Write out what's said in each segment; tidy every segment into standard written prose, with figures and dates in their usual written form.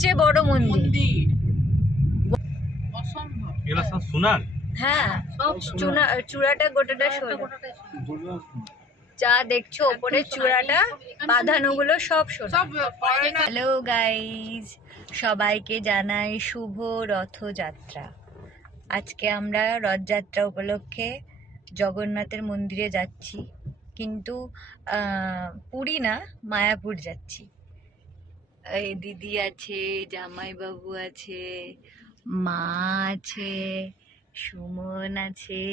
সবচেয়ে বড় মন্দির। এগুলো সব সোনার? হ্যাঁ, চূড়াটা গোটাটা সোনা। যা দেখছো ওপরের চূড়াটা বাঁধানোগুলো সব সোনা। হ্যালো গাইজ, সবাইকে জানাই শুভ রথযাত্রা। আজকে আমরা রথযাত্রা উপলক্ষে জগন্নাথের মন্দিরে যাচ্ছি, কিন্তু পুরী না, মায়াপুর যাচ্ছি। এই দিদি আছে, জামাইবাবু আছে, মা আছে, সুমন আছে,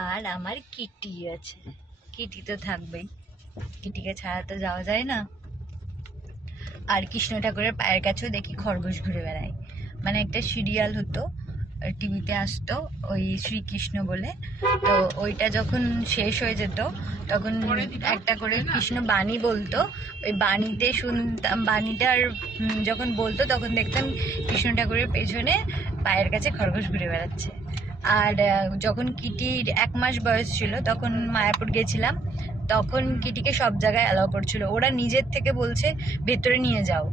আর আমার কিটি আছে। কিটি তো থাকবেই, কিটিকে ছাড়া তো যাওয়া যায় না। আর কৃষ্ণ ঠাকুরের পায়ের কাছেও দেখি খরগোশ ঘুরে বেড়ায়। মানে একটা সিরিয়াল হতো, টিভিতে আসতো ওই শ্রীকৃষ্ণ বলে, তো ওইটা যখন শেষ হয়ে যেত তখন একটা করে কৃষ্ণ বাণী বলতো। ওই বাণীতে শুনতাম, বাণীটার যখন বলতো তখন দেখতাম কৃষ্ণ ঠাকুরের পেছনে পায়ের কাছে খরগোশ ঘুরে বেড়াচ্ছে। আর যখন কিটির 1 মাস বয়স ছিল তখন মায়াপুর গেছিলাম, তখন কিটিকে সব জায়গায় অ্যালাউ করছিল। ওরা নিজের থেকে বলছে ভেতরে নিয়ে যাও,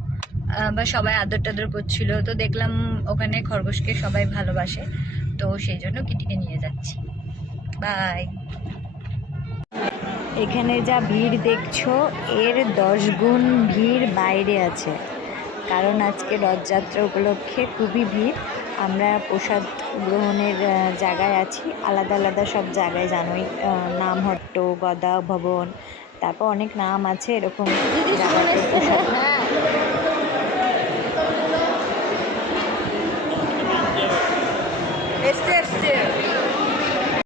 বা সবাই আদর টাদর করছিল, তো দেখলাম ওখানে খরগোশকে সবাই ভালোবাসে, তো সেই জন্য কিটিকে নিয়ে যাচ্ছি। বাই। এখানে যা ভিড় দেখছো এর 10 গুণ ভিড় বাইরে আছে, কারণ আজকে রথযাত্রা উপলক্ষে খুবই ভিড়। আমরা প্রসাদ গ্রহণের জায়গায় আছি, আলাদা আলাদা সব জায়গায়, জানোই, নামহট্ট, গদা ভবন, তারপর অনেক নাম আছে এরকম জায়গাতে প্রসাদ